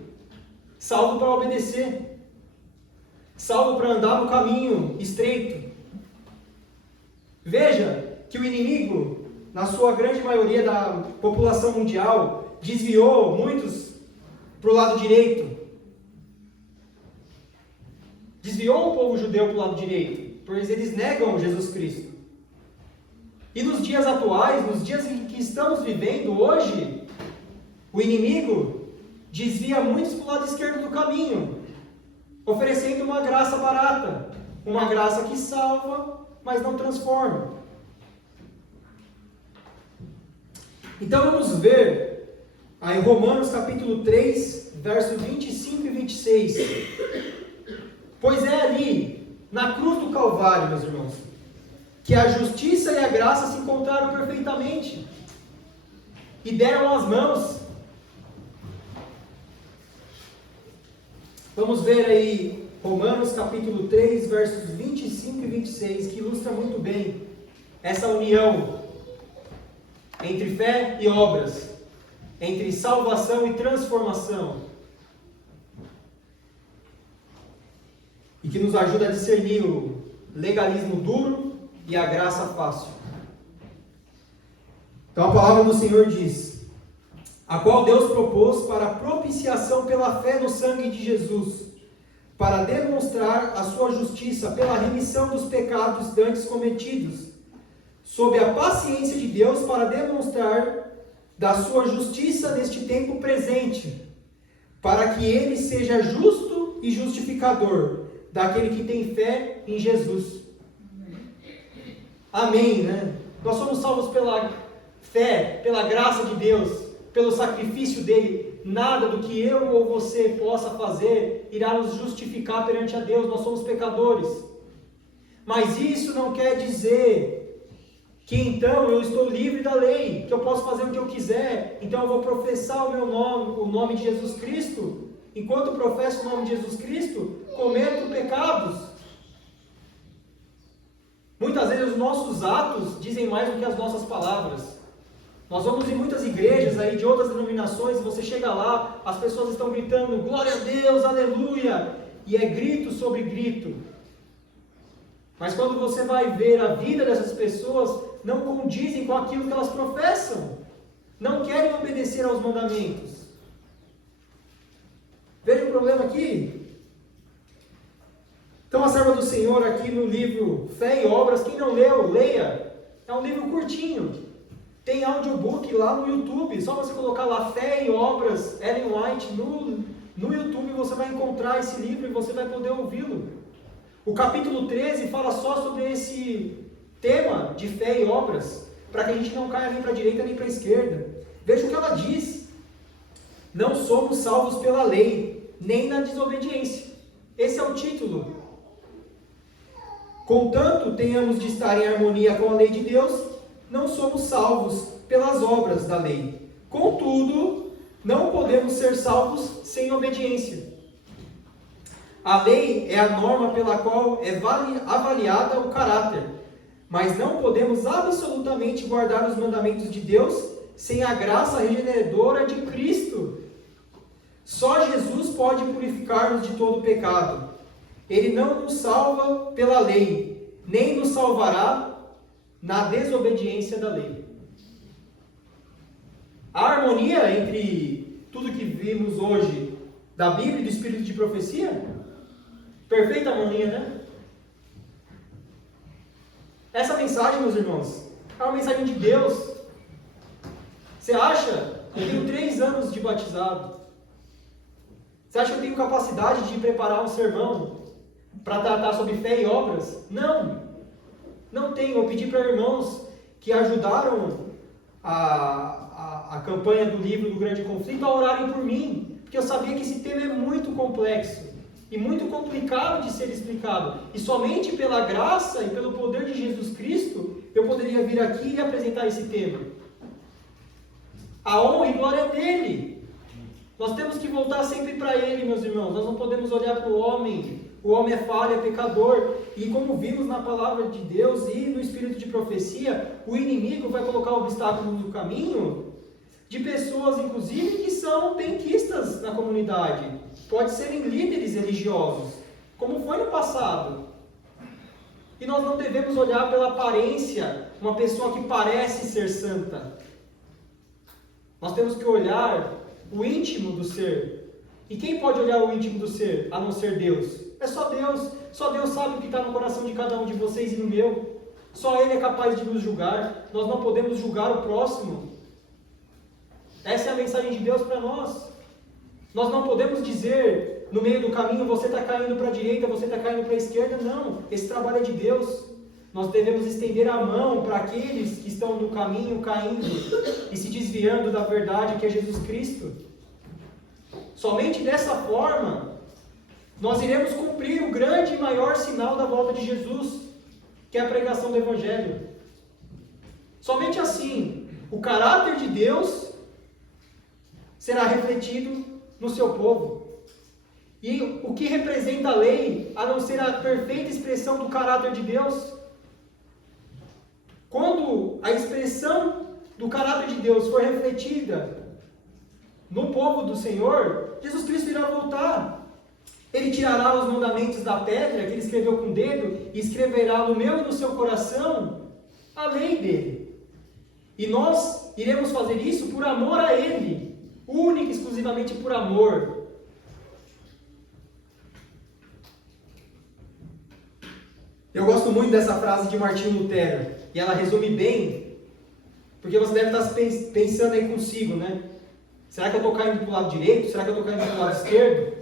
salvo para obedecer, salvo para andar no caminho estreito. Veja que o inimigo, na sua grande maioria da população mundial, desviou muitos para o lado direito. Desviou o povo judeu para o lado direito, pois eles negam Jesus Cristo. E nos dias atuais, nos dias em que estamos vivendo hoje, o inimigo desvia muitos para o lado esquerdo do caminho, oferecendo uma graça barata, uma graça que salva, mas não transforma. Então vamos ver aí Romanos capítulo 3, versos 25 e 26. Pois é ali, na cruz do Calvário, meus irmãos, que a justiça e a graça se encontraram perfeitamente e deram as mãos. Vamos ver aí Romanos capítulo 3, versos 25 e 26, que ilustra muito bem essa união entre fé e obras, entre salvação e transformação, e que nos ajuda a discernir o legalismo duro e a graça fácil. Então a palavra do Senhor diz: a qual Deus propôs para propiciação pela fé no sangue de Jesus, para demonstrar a sua justiça pela remissão dos pecados dantes cometidos, sob a paciência de Deus para demonstrar da sua justiça neste tempo presente, para que ele seja justo e justificador daquele que tem fé em Jesus. Amém, né? Nós somos salvos pela fé, pela graça de Deus, pelo sacrifício dele. Nada do que eu ou você possa fazer irá nos justificar perante a Deus. Nós somos pecadores. Mas isso não quer dizer que então eu estou livre da lei, que eu posso fazer o que eu quiser, então eu vou professar o meu nome, o nome de Jesus Cristo. Enquanto eu professo o nome de Jesus Cristo, cometo pecados. Muitas vezes os nossos atos dizem mais do que as nossas palavras. Nós vamos em muitas igrejas aí de outras denominações, e você chega lá, as pessoas estão gritando, glória a Deus, aleluia, e é grito sobre grito. Mas quando você vai ver a vida dessas pessoas, não condizem com aquilo que elas professam. Não querem obedecer aos mandamentos. Veja o problema aqui. Então a serva do Senhor aqui no livro Fé e Obras, quem não leu, leia. É um livro curtinho. Tem audiobook lá no YouTube. Só você colocar lá Fé e Obras, Ellen White, no YouTube você vai encontrar esse livro e você vai poder ouvi-lo. O capítulo 13 fala só sobre esse tema de fé e obras, para que a gente não caia nem para a direita nem para a esquerda. Veja o que ela diz: não somos salvos pela lei, nem na desobediência. Esse é o título. Contanto tenhamos de estar em harmonia com a lei de Deus, não somos salvos pelas obras da lei. Contudo, não podemos ser salvos sem obediência. A lei é a norma pela qual é avaliada o caráter, mas não podemos absolutamente guardar os mandamentos de Deus sem a graça regeneradora de Cristo. Só Jesus pode purificar-nos de todo pecado. Ele não nos salva pela lei, nem nos salvará na desobediência da lei. A harmonia entre tudo que vimos hoje da Bíblia e do Espírito de profecia, perfeita harmonia, né? Essa mensagem, meus irmãos, é uma mensagem de Deus. Você acha que eu tenho 3 anos de batizado? Você acha que eu tenho capacidade de preparar um sermão para tratar sobre fé e obras? Não, não tenho. Eu pedi para irmãos que ajudaram a campanha do livro do Grande Conflito a orarem por mim, porque eu sabia que esse tema é muito complexo e muito complicado de ser explicado, e somente pela graça e pelo poder de Jesus Cristo eu poderia vir aqui e apresentar esse tema. A honra e glória é dele. Nós temos que voltar sempre para ele, meus irmãos. Nós não podemos olhar para o homem o homem é falho, é pecador. E como vimos na palavra de Deus e no espírito de profecia, o inimigo vai colocar obstáculos no caminho de pessoas, inclusive, que são benquistas na comunidade. Pode serem líderes religiosos, como foi no passado. E nós não devemos olhar pela aparência, uma pessoa que parece ser santa. Nós temos que olhar o íntimo do ser. E quem pode olhar o íntimo do ser, a não ser Deus? É só Deus. Só Deus sabe o que está no coração de cada um de vocês e no meu. Só Ele é capaz de nos julgar. Nós não podemos julgar o próximo. Essa é a mensagem de Deus para nós. Nós não podemos dizer, no meio do caminho, você está caindo para a direita, você está caindo para a esquerda. Não, esse trabalho é de Deus. Nós devemos estender a mão para aqueles que estão no caminho, caindo e se desviando da verdade que é Jesus Cristo. Somente dessa forma, nós iremos cumprir o grande e maior sinal da volta de Jesus, que é a pregação do Evangelho. Somente assim, o caráter de Deus será refletido no seu povo. E o que representa a lei, a não ser a perfeita expressão do caráter de Deus? Quando a expressão do caráter de Deus for refletida no povo do Senhor, Jesus Cristo irá voltar. Ele tirará os mandamentos da pedra que ele escreveu com o dedo e escreverá no meu e no seu coração a lei dele. E nós iremos fazer isso por amor a Ele, única e exclusivamente por amor. Eu gosto muito dessa frase de Martinho Lutero, e ela resume bem, porque você deve estar pensando aí consigo, né? Será que eu estou caindo para o lado direito? Será que eu estou caindo para o lado esquerdo?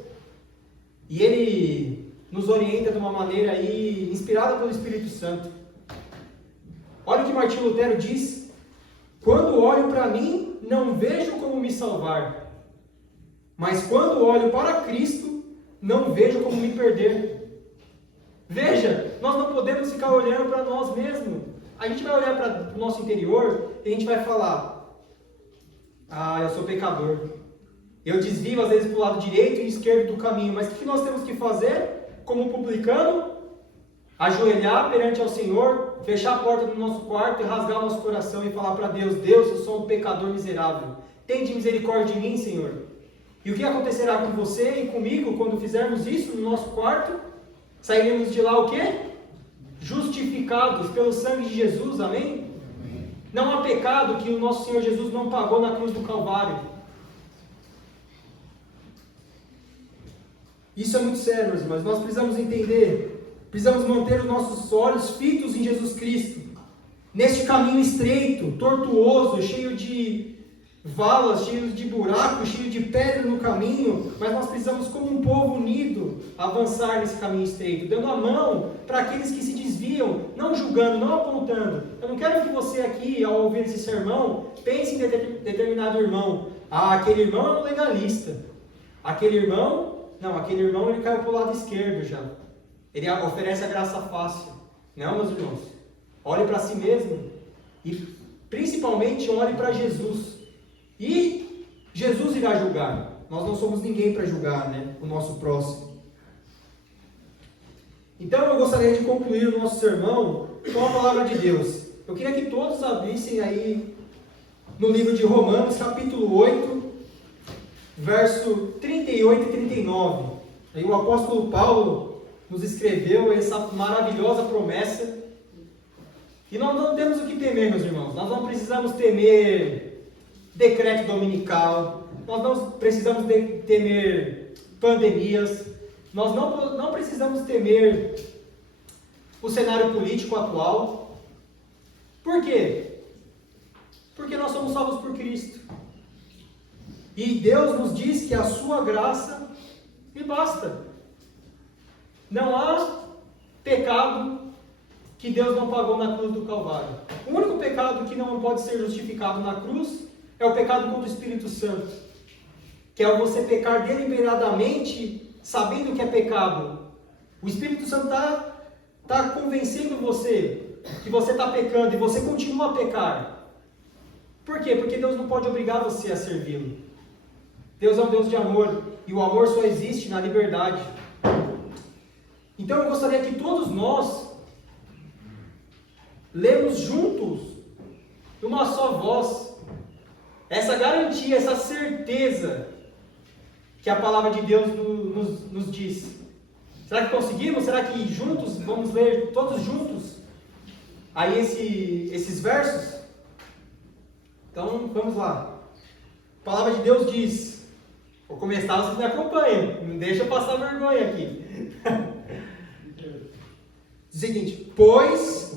E ele nos orienta de uma maneira aí, inspirada pelo Espírito Santo. Olha o que Martinho Lutero diz: quando olho para mim, não vejo como me salvar, mas quando olho para Cristo, não vejo como me perder. Veja, nós não podemos ficar olhando para nós mesmos. A gente vai olhar para o nosso interior e a gente vai falar: eu sou pecador. Eu desvio às vezes para o lado direito e esquerdo do caminho. Mas o que nós temos que fazer como publicano? Ajoelhar perante ao Senhor, fechar a porta do nosso quarto e rasgar o nosso coração e falar para Deus: Deus, eu sou um pecador miserável. Tende misericórdia de mim, Senhor. E o que acontecerá com você e comigo quando fizermos isso no nosso quarto? Sairemos de lá o quê? Justificados pelo sangue de Jesus, amém? Não há pecado que o nosso Senhor Jesus não pagou na cruz do Calvário. Isso é muito sério, meus irmãos. Nós precisamos entender, precisamos manter os nossos olhos fitos em Jesus Cristo. Neste caminho estreito, tortuoso, cheio de valas, cheio de buracos, cheio de pedra no caminho, mas nós precisamos, como um povo unido, avançar nesse caminho estreito, dando a mão para aqueles que se desviam, não julgando, não apontando. Eu não quero que você aqui, ao ouvir esse sermão, pense em determinado irmão: aquele irmão é um legalista, aquele irmão ele caiu para o lado esquerdo já, ele oferece a graça fácil. Não, meus irmãos, olhe para si mesmo e principalmente olhe para Jesus. E Jesus irá julgar. Nós não somos ninguém para julgar, né, o nosso próximo. Então eu gostaria de concluir o nosso sermão com a palavra de Deus. Eu queria que todos abrissem aí no livro de Romanos, capítulo 8, verso 38 e 39. Aí o apóstolo Paulo nos escreveu essa maravilhosa promessa. E nós não temos o que temer, meus irmãos. Nós não precisamos temer decreto dominical, nós não precisamos temer pandemias, nós não precisamos temer o cenário político atual. Por quê? Porque nós somos salvos por Cristo. E Deus nos diz que a sua graça me basta. Não há pecado que Deus não pagou na cruz do Calvário. O único pecado que não pode ser justificado na cruz é o pecado contra o Espírito Santo, que é você pecar deliberadamente, sabendo que é pecado. O Espírito Santo está convencendo você que você está pecando e você continua a pecar. Por quê? Porque Deus não pode obrigar você a servi-lo. Deus é um Deus de amor, e o amor só existe na liberdade. Então eu gostaria que todos nós lemos juntos, numa só voz, essa garantia, essa certeza que a palavra de Deus nos diz. Será que conseguimos? Será que juntos, vamos ler todos juntos aí esses versos? Então vamos lá. A palavra de Deus diz, vou começar, vocês me acompanham, não deixa eu passar vergonha aqui. Diz o seguinte: pois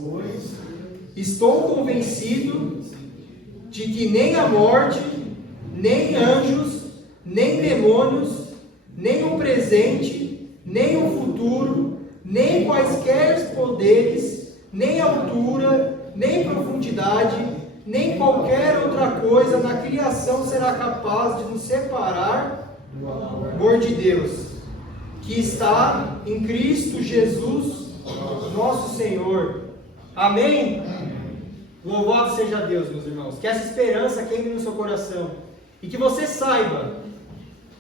estou convencido de que nem a morte, nem anjos, nem demônios, nem o presente, nem o futuro, nem quaisquer poderes, nem altura, nem profundidade, nem qualquer outra coisa na criação será capaz de nos separar do amor de Deus, que está em Cristo Jesus, nosso Senhor. Amém? Louvado seja Deus, meus irmãos. Que essa esperança queime no seu coração. E que você saiba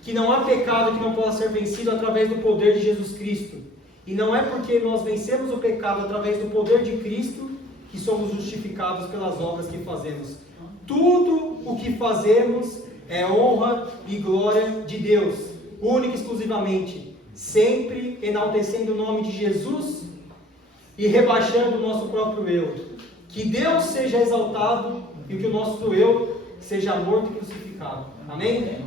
que não há pecado que não possa ser vencido através do poder de Jesus Cristo. E não é porque nós vencemos o pecado através do poder de Cristo que somos justificados pelas obras que fazemos. Tudo o que fazemos é honra e glória de Deus, única e exclusivamente, sempre enaltecendo o nome de Jesus e rebaixando o nosso próprio eu. Que Deus seja exaltado e que o nosso eu seja morto e crucificado. Amém?